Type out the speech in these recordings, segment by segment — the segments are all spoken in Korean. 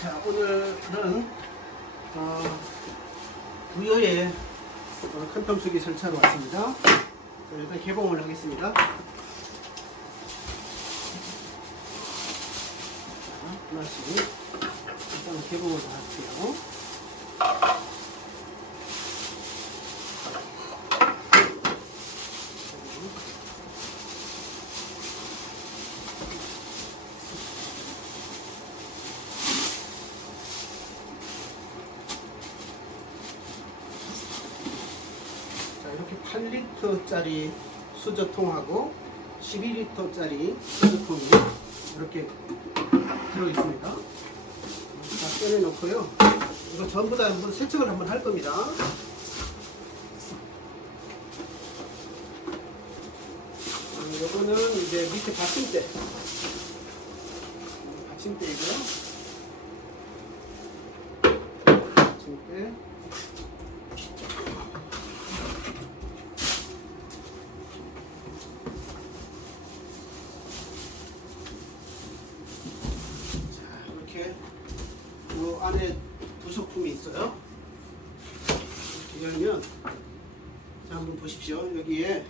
자, 오늘은 부여에 컨텀수기 설치하러 왔습니다. 자, 일단 개봉을 하겠습니다. 자, 하나씩 일단 개봉을 할게요. 이렇게 8리터짜리 수저통하고 12리터짜리 수저통이 이렇게 들어있습니다. 다 꺼내놓고요. 이거 전부 다 한번 세척을 한번 할 겁니다. 요거는 이제 밑에 받침대이고요. 받침대. 이 안에 부속품이 있어요. 이렇게 열면, 자, 한번 보십시오. 여기에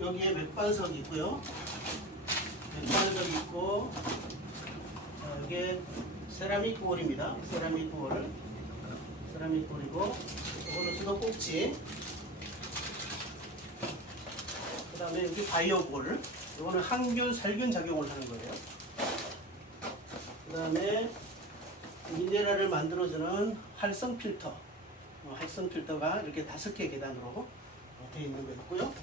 맥반석이 있고요. 맥반석이 있고, 자, 여기에 세라믹 볼입니다. 세라믹 볼이고, 이거는 수도꼭지. 그 다음에 여기 바이오 볼. 이거는 항균, 살균 작용을 하는 거예요. 그 다음에 미네랄을 만들어주는 활성 필터, 활성 필터가 이렇게 5개 계단으로 되어 있는 거 있고요.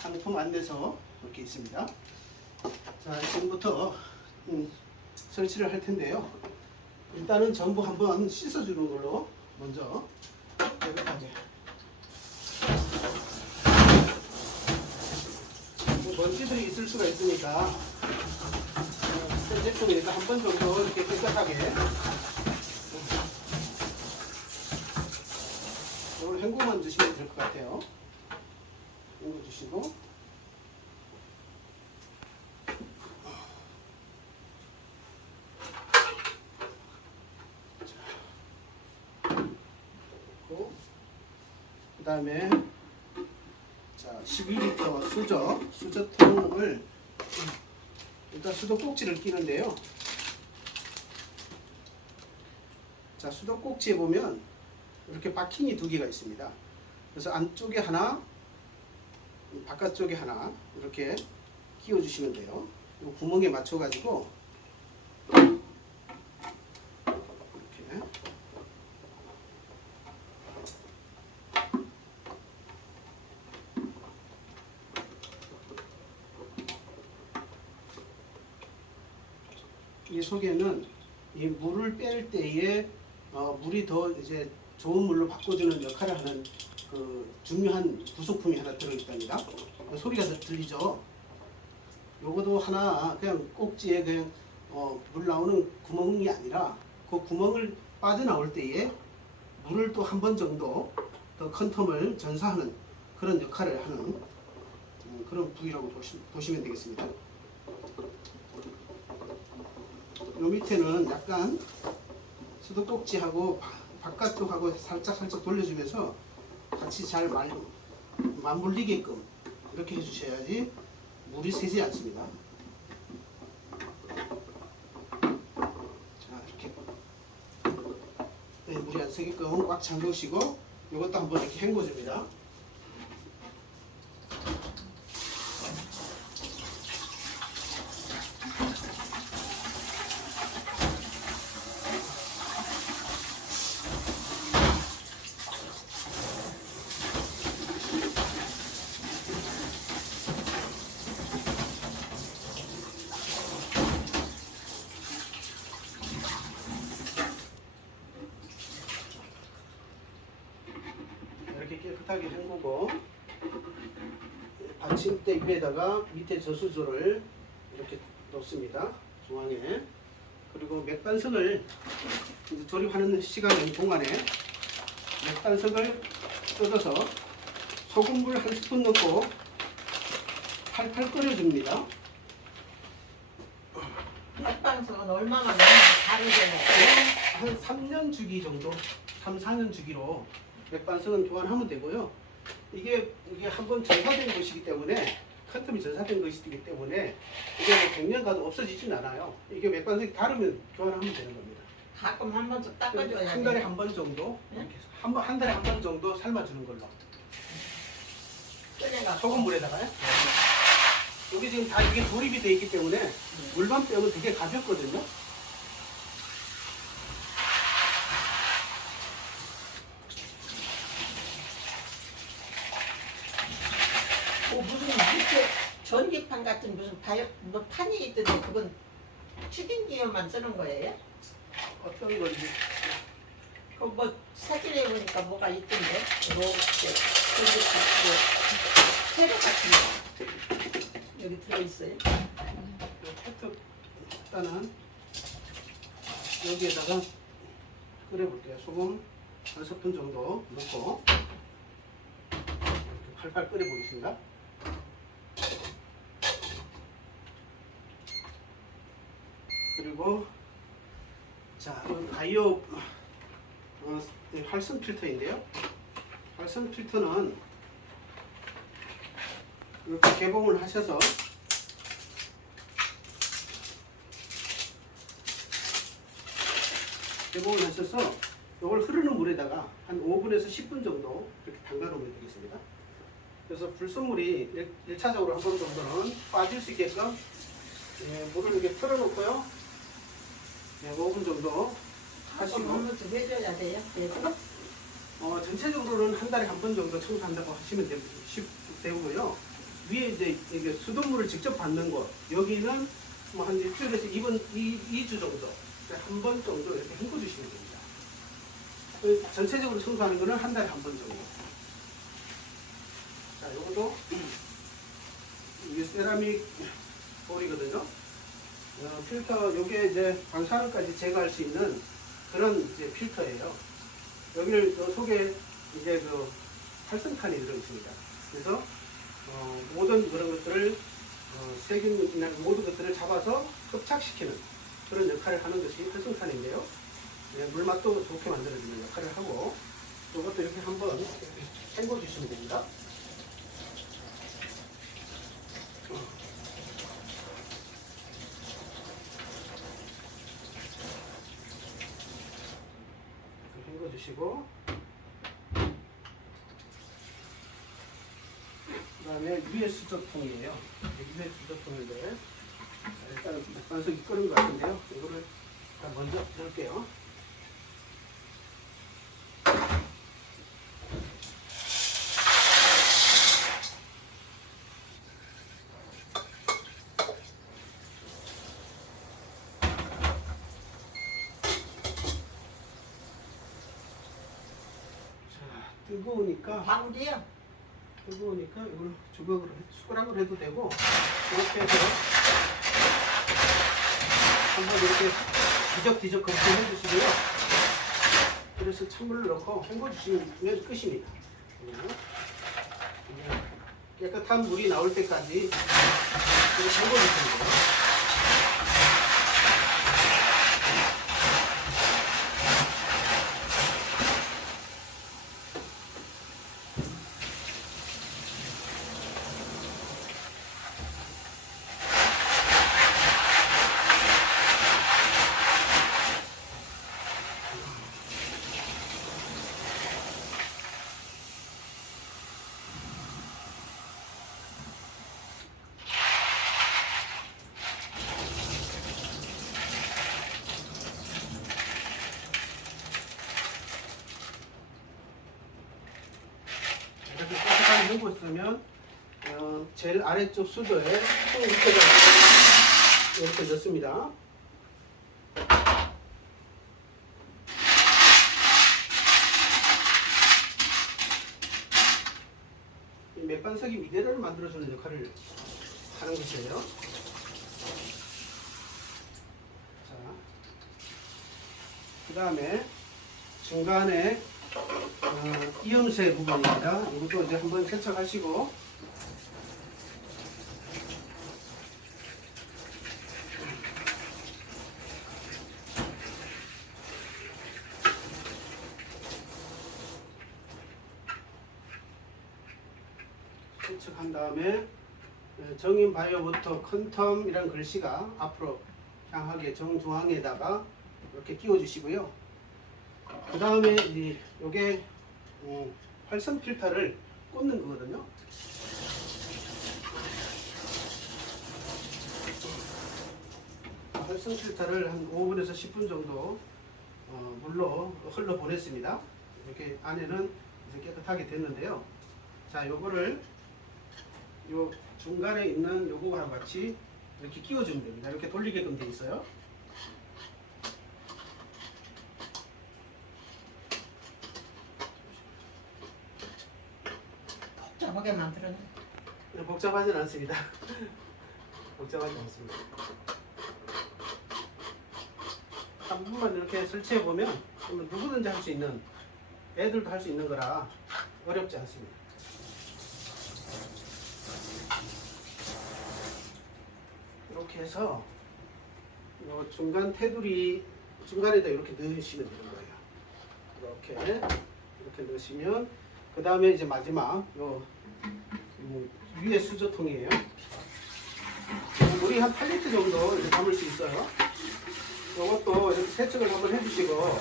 상품 안내서 이렇게 있습니다. 자, 지금부터 설치를 할 텐데요. 일단은 전부 한번 씻어주는 걸로 먼저 깨끗하게. 먼지들이 있을 수가 있으니까 새 제품이니까 한 번 정도 이렇게 깨끗하게 이걸 헹구만 주시면 될 것 같아요. 헹구 주시고, 그 다음에 12리터 수저통을 일단 수도꼭지를 끼는데요. 자, 수도꼭지에 보면 이렇게 바킹이 2개가 있습니다. 그래서 안쪽에 하나, 바깥쪽에 하나 이렇게 끼워 주시면 돼요. 이 구멍에 맞춰 가지고 이렇게. 이 속에는 이 물을 뺄 때에 물이 더 이제 좋은 물로 바꿔주는 역할을 하는 그 중요한 부속품이 하나 들어있답니다. 소리가 들리죠? 요것도 하나 그냥 꼭지에 그냥 물 나오는 구멍이 아니라 그 구멍을 빠져나올 때에 물을 또 한 번 정도 더 컨텀을 전사하는 그런 역할을 하는 그런 부위라고 보시면 되겠습니다. 요 밑에는 약간 수도꼭지하고 바깥쪽하고 살짝 돌려주면서 같이 잘 맞물리게끔 이렇게 해주셔야지 물이 새지 않습니다. 자, 이렇게 물이 안 새게끔 꽉 잠그시고 이것도 한번 이렇게 헹궈줍니다. 이렇게 깨끗하게 헹구고 받침대 위에다가 밑에 저수조를 이렇게 놓습니다. 중앙에. 그리고 맥반석을 이제 조립하는 시간의 동안에 맥반석을 뜯어서 소금물 한 스푼 넣고 팔팔 끓여줍니다. 맥반석은 얼마나 다르게 한 3년 주기 정도, 3, 4년 주기로 맥반석은 교환하면 되고요. 이게 한번 전사된 것이기 때문에 큰 틈이 전사된 것이기 때문에 이게 뭐 100년 가도 없어지진 않아요. 이게 맥반석이 다르면 교환하면 되는 겁니다. 가끔 한 번씩 닦아줘야 한 돼. 달에 한 번 정도 이렇게 한 달에 한 번 정도 삶아주는 걸로. 꺼내가 소금 물에다가요. 여기 지금 다 이게 조립이 되어 있기 때문에 물만 빼면 되게 가볍거든요. 무슨 밑에 전기판 같은 무슨 뭐 판이 있던데 그건 추진기에만 쓰는 거예요? 어떤 건지. 그 뭐 사진에 보니까 뭐가 있던데 이렇게 전기판 세로 같은 거 여기 들어있어요. 페트 일단은 여기에다가 끓여볼게요. 소금 한 스푼 정도 넣고 이렇게 팔팔 끓여보겠습니다. 그리고 자, 이건 바이오 활성 필터인데요. 활성 필터는 이렇게 개봉을 하셔서 이걸 흐르는 물에다가 한 5분에서 10분 정도 이렇게 담가 놓으면 되겠습니다. 그래서 불순물이 1차적으로 한 번 정도는 빠질 수 있게끔 물을 이렇게 틀어놓고요. 5분 정도 하시고 한번 해줘야 돼요. 전체적으로는 한 달에 한 번 정도 청소한다고 하시면 되고요. 위에 이제 이게 수돗물을 직접 받는 곳 여기는 뭐 한 일주일에서 2주 정도 한 번 정도 이렇게 헹궈 주시면 됩니다. 전체적으로 청소하는 거는 한 달에 한 번 정도. 자, 요것도 이게 세라믹 볼이거든요. 필터 요게 이제 방사능까지 제거할 수 있는 그런 이제 필터예요. 여기를 요 속에 이제 그 활성탄이 들어 있습니다. 그래서 모든 그런 것들을 세균이나 모든 것들을 잡아서 흡착시키는 그런 역할을 하는 것이 활성탄인데요. 물맛도 좋게 만들어주는 역할을 하고 이것도 이렇게 한번 헹궈 주시면 됩니다. 헹궈 주시고 그 다음에 위에 수저통이에요. 위에 수저통인데 일단 맥반석이 끓은 것 같은데요. 이거를 일단 먼저 넣을게요. 자, 방울이요? 뜨거우니까 이걸 숟가락으로 해도 되고 이렇게 해서 한번 이렇게 뒤적뒤적 그렇게 해주시고요. 그래서 찬물을 넣고 헹궈주시면 끝입니다. 깨끗한 물이 나올 때까지 이렇게 헹궈주시면 돼요. 이렇게 깨끗하게 헹고 있으면 제일 아래쪽 수저에 통 밑에다 이렇게 넣습니다. 이 맥반석이 미네랄을 만들어주는 역할을 하는 것이에요. 자, 그 다음에 중간에 이음새 부분입니다. 이것도 이제 한번 세척하시고 세척한 다음에 정인 바이오부터 컨텀이란 글씨가 앞으로 향하게 정중앙에다가 이렇게 끼워 주시고요. 그 다음에 이게 활성 필터를 꽂는 거거든요. 활성 필터를 한 5분에서 10분 정도 물로 흘러 보냈습니다. 이렇게 안에는 이제 깨끗하게 됐는데요. 자, 요거를 요 중간에 있는 요거랑 같이 이렇게 끼워주면 됩니다. 이렇게 돌리게끔 돼 있어요. 복잡하게 만들었네. 복잡하진 않습니다. 복잡하지 않습니다. 한 번만 이렇게 설치해 보면 누구든지 할 수 있는, 애들도 할 수 있는 거라 어렵지 않습니다. 이렇게 해서 요 중간 테두리 중간에다 이렇게 넣으시면 되는 거예요. 이렇게 넣으시면 그 다음에 이제 마지막 요 위에 수저통이에요. 물이 한 8리터 정도 이렇게 담을 수 있어요. 이것도 이렇게 세척을 한번 해주시고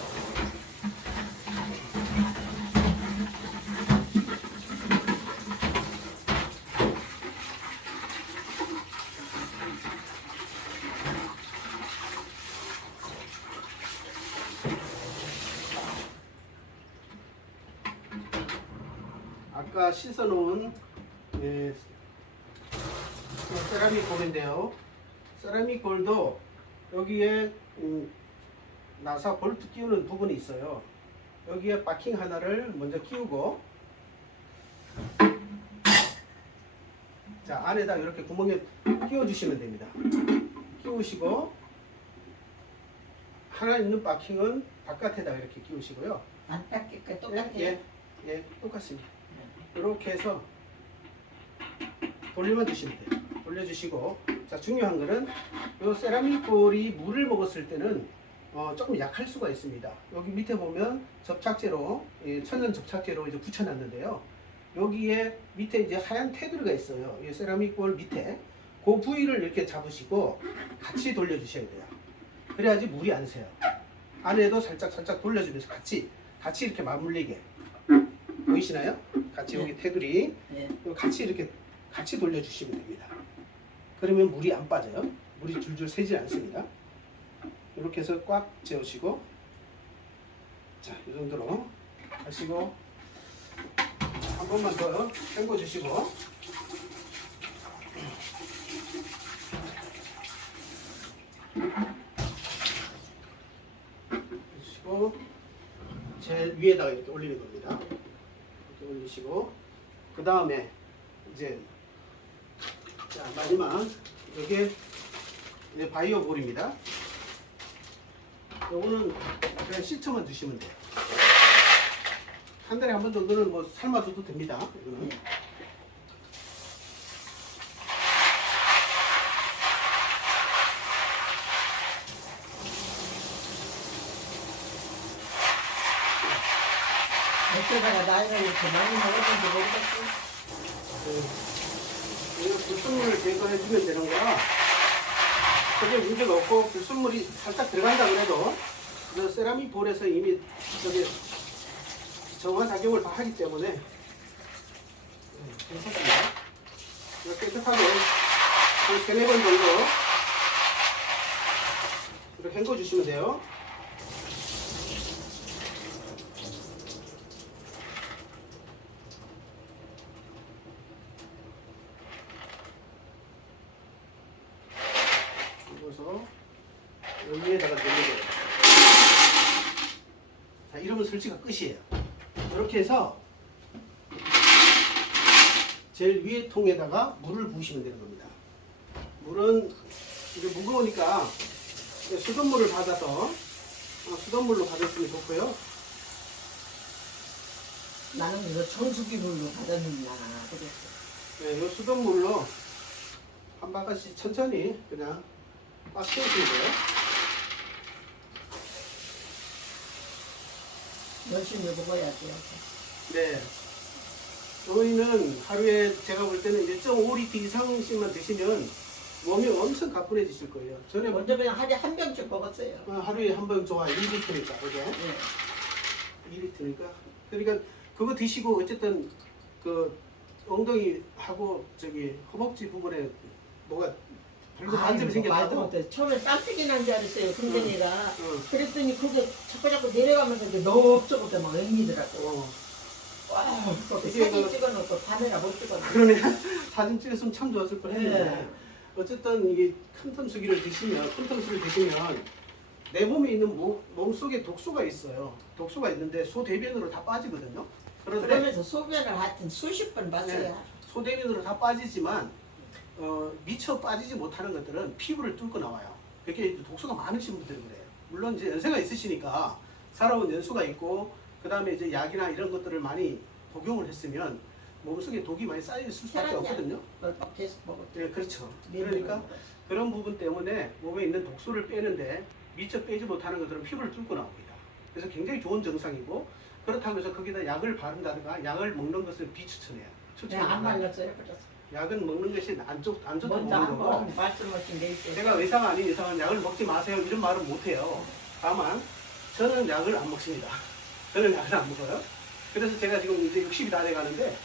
아까 씻어놓은 세라믹 볼인데요. 세라믹 볼도 여기에 나사 볼트 끼우는 부분이 있어요. 여기에 바킹 하나를 먼저 끼우고, 자, 안에다 이렇게 구멍에 끼워 주시면 됩니다. 끼우시고 하나 있는 바킹은 바깥에다 이렇게 끼우시고요. 안 닦일까 똑같아요. 예, 똑같습니다. 이렇게 해서 돌려만 주시면 돼요. 돌려주시고, 자, 중요한 거는 이 세라믹 볼이 물을 먹었을 때는 조금 약할 수가 있습니다. 여기 밑에 보면 접착제로, 천연 접착제로 이제 붙여놨는데요. 여기에 밑에 이제 하얀 테두리가 있어요. 이 세라믹 볼 밑에 그 부위를 이렇게 잡으시고 같이 돌려주셔야 돼요. 그래야지 물이 안 새요. 안에도 살짝 돌려주면서 같이 이렇게 맞물리게. 보이시나요? 같이 여기 테두리 같이 이렇게 같이 돌려주시면 됩니다. 그러면 물이 안 빠져요. 물이 줄줄 새지 않습니다. 이렇게 해서 꽉 채우시고, 자, 이 정도로 하시고 한 번만 더 헹궈 주시고, 제일 위에다가 이렇게 올리는 겁니다. 이렇게 올리시고, 그 다음에 이제 자, 마지막 이게 이제 바이오 볼입니다. 요거는 그냥 씻어만 주시면 돼요. 한 달에 한 번 정도는 뭐 삶아줘도 됩니다. 이거는. 어쩌다가 나이가 이렇게 많이 먹었는지 모르겠어. 이거 불순물을 제거해주면 되는 거라 크게 문제가 없고, 불순물이 살짝 들어간다 그래도 그 세라믹 볼에서 이미 저기 정화작용을 다 하기 때문에 괜찮습니다. 이렇게 깨끗하게 한 3-4번 정도 이렇게 헹궈 주시면 돼요. 그래서 여기에다가 돌려줘요. 자, 이러면 설치가 끝이에요. 이렇게 해서 제일 위에 통에다가 물을 부으시면 되는 겁니다. 물은 이게 무거우니까 수돗물을 받아서 수돗물로 받았으면 좋고요. 나는 이거 정수기물로 받았느냐 그랬어. 네, 이 수돗물로 한 바가지 천천히 그냥 꽉 채우시면 돼요. 열심히 먹어야지. 네. 어머니는 하루에 제가 볼 때는 1.5리터 이상씩만 드시면 몸이 엄청 가뿐해지실 거예요. 전에 먼저 그냥 하루에 한 병씩 먹었어요. 하루에 한 번 좋아 2리터니까 그죠? 예. 2리터니까 그러니까 그거 드시고 어쨌든 그 엉덩이하고 저기 허벅지 부분에 뭐가 별로 반점이 말도 생겼다고. 못해. 처음에 땀띠기 난 줄 알았어요. 금전이가. 응. 그랬더니 그게 자꾸 내려가면서 이제 넓적부터 막 앵기더라고. 어. 와, 그렇게 이게 사진 그- 찍어놓고 밤에나 못 찍어놓고. 그러네. 사진 찍었으면 참 좋았을 뻔했는데 네. 어쨌든 이게 큰텀수기를 드시면 큰텀수를 드시면 내 몸에 있는 몸 속에 독소가 있어요. 독소가 있는데 소대변으로 다 빠지거든요. 그런데 그러면서 소변을 하여튼 수십 번 봤어요. 네. 소대변으로 다 빠지지만 미처 빠지지 못하는 것들은 피부를 뚫고 나와요. 그게 독소가 많으신 분들은 그래요. 물론 이제 연세가 있으시니까 살아온 연수가 있고 그 다음에 이제 약이나 이런 것들을 많이 복용을 했으면 몸속에 독이 많이 쌓여 있을 수밖에 혈압약. 없거든요. 막 계속 먹었죠. 네, 그렇죠. 그러니까 그런 부분 때문에 몸에 있는 독소를 빼는데 미처 빼지 못하는 것들은 피부를 뚫고 나옵니다. 그래서 굉장히 좋은 증상이고 그렇다고 해서 거기다 약을 바른다든가 약을 먹는 것을 비추천해요. 추천 내가 안 안 해요. 말렸어요. 그래서. 약은 먹는 것이 안 좋다고 먼저 먹는 거고 한번 말씀하신 게 있어요. 제가 의사가 아닌 이상은 약을 먹지 마세요 이런 말은 못해요. 다만 저는 약을 안 먹습니다. 저는 약을 안 먹어요. 그래서 제가 지금 이제 60이 다 돼가는데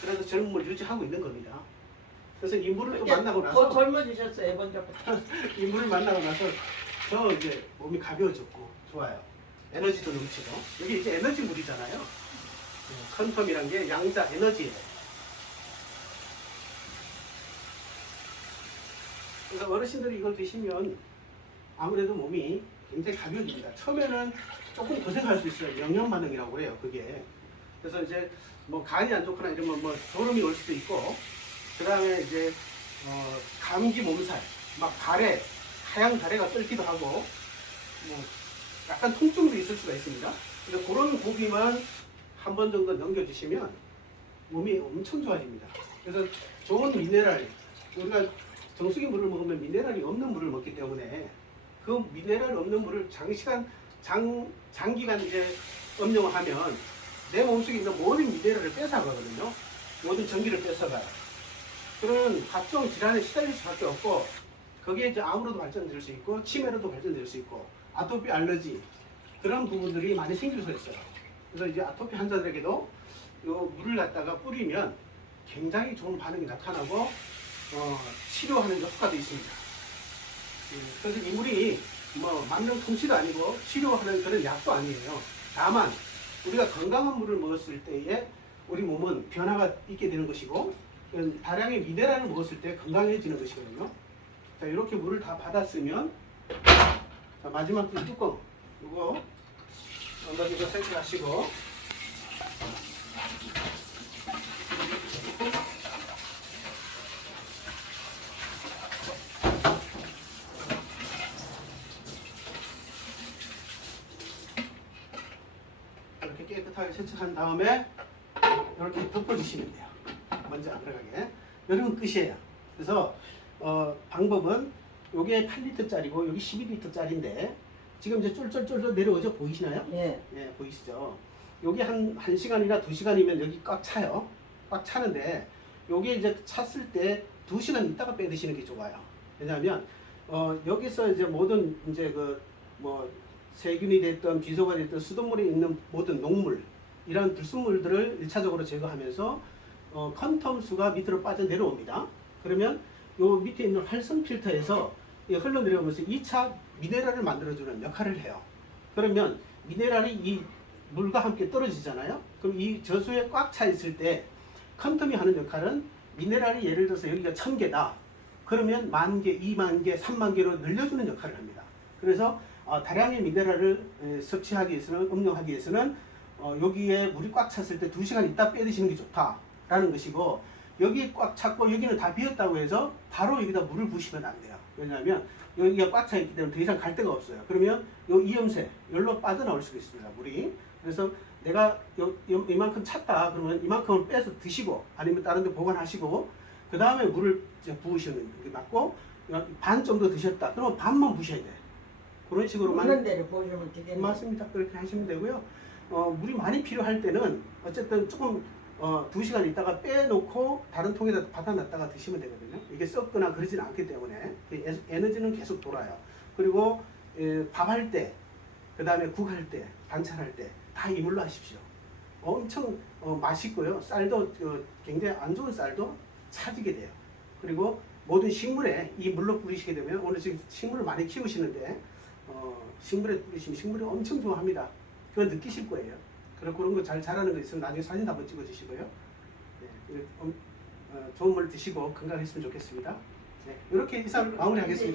그래도 젊음을 유지하고 있는 겁니다. 그래서 인물을 또 만나고 더 나서 젊어지셨어요. 먼저부터. 인물을 만나고 나서 더 이제 몸이 가벼워졌고 좋아요. 에너지도 넘치고 이게 이제 에너지 물이잖아요. 컨텀이란 게 양자 에너지예요. 그래서 어르신들이 이걸 드시면 아무래도 몸이 굉장히 가벼워집니다. 처음에는 조금 고생할 수 있어요. 영양 반응이라고 해요. 그게. 그래서 이제 뭐 간이 안 좋거나 이러면 뭐 졸음이 올 수도 있고, 그 다음에 이제 감기 몸살, 막 가래, 하얀 가래가 끓기도 하고, 뭐 약간 통증도 있을 수가 있습니다. 그래서 그런 고비만 한 번 정도 넘겨주시면 몸이 엄청 좋아집니다. 그래서 좋은 미네랄, 우리가 정수기 물을 먹으면 미네랄이 없는 물을 먹기 때문에 그 미네랄 없는 물을 장시간 장기간 이제 음용하면 내 몸속에 있는 모든 미네랄을 뺏어가거든요. 모든 전기를 뺏어가요. 그러면 각종 질환에 시달릴 수밖에 없고 거기에 이제 암으로도 발전될 수 있고 치매로도 발전될 수 있고 아토피 알러지 그런 부분들이 많이 생길 수 있어요. 그래서 이제 아토피 환자들에게도 이 물을 갖다가 뿌리면 굉장히 좋은 반응이 나타나고 치료하는 효과도 있습니다. 그래서 이 물이 뭐 만능 통치도 아니고 치료하는 그런 약도 아니에요. 다만 우리가 건강한 물을 먹었을 때에 우리 몸은 변화가 있게 되는 것이고 다량의 미네랄을 먹었을 때 건강해지는 것이거든요. 자, 이렇게 물을 다 받았으면 자, 마지막 뚜껑 이거 엉덩이도 설치하시고 이렇게 깨끗하게 세척한 다음에 이렇게 덮어주시면 돼요. 먼저 안 들어가게. 이러면 끝이에요. 그래서 방법은 요게 8리터짜리고 여기 12리터짜리인데 지금 이제 쫄쫄쫄쫄 내려오죠? 보이시나요? 예. 예, 보이시죠? 요게 한 1시간이나 2시간이면 여기 꽉 차요. 꽉 차는데 요게 이제 찼을 때 2시간 있다가 빼 드시는 게 좋아요. 왜냐하면 여기서 이제 모든 이제 그 뭐 세균이 됐든 비소가 됐든 수돗물에 있는 모든 녹물 이런 불순물들을 1차적으로 제거하면서 컨텀수가 밑으로 빠져 내려옵니다. 그러면 요 밑에 있는 활성 필터에서 흘러내려오면서 2차 미네랄을 만들어주는 역할을 해요. 그러면 미네랄이 이 물과 함께 떨어지잖아요. 그럼 이 저수에 꽉 차 있을 때 컨텀이 하는 역할은 미네랄이 예를 들어서 여기가 1000개다. 그러면 10,000개, 20,000개, 30,000개로 늘려주는 역할을 합니다. 그래서 다량의 미네랄을 섭취하기 위해서는 음용하기 위해서는 여기에 물이 꽉 찼을 때 2시간 있다 빼 드시는 게 좋다라는 것이고 여기 꽉 찼고 여기는 다 비었다고 해서 바로 여기다 물을 부으시면 안 돼요. 왜냐하면 여기가 꽉 차 있기 때문에 더 이상 갈 데가 없어요. 그러면 요 이염새 여기로 빠져나올 수가 있습니다. 물이. 그래서 내가 이만큼 찼다 그러면 이만큼을 빼서 드시고 아니면 다른 데 보관하시고 그 다음에 물을 이제 부으시는 게 맞고 반 정도 드셨다 그러면 반만 부셔야 돼. 그런 식으로만 먹는 대로 보여주면 되겠네요. 맞습니다. 그렇게 하시면 되고요. 물이 많이 필요할 때는 어쨌든 조금 2시간 있다가 빼놓고 다른 통에다 받아놨다가 드시면 되거든요. 이게 썩거나 그러지는 않기 때문에 에너지는 계속 돌아요. 그리고 밥할 때, 그 다음에 국할 때, 반찬할 때 다 이 물로 하십시오. 엄청 맛있고요. 쌀도 굉장히 안 좋은 쌀도 차지게 돼요. 그리고 모든 식물에 이 물로 뿌리시게 되면 오늘 지금 식물을 많이 키우시는데 식물에 뿌리시면 식물이 엄청 좋아합니다. 그건 느끼실 거예요. 그런 거 잘 자라는 거 있으면 나중에 사진 한번 찍어 주시고요. 네, 좋은 물 드시고 건강했으면 좋겠습니다. 네, 이렇게 인사 마무리하겠습니다.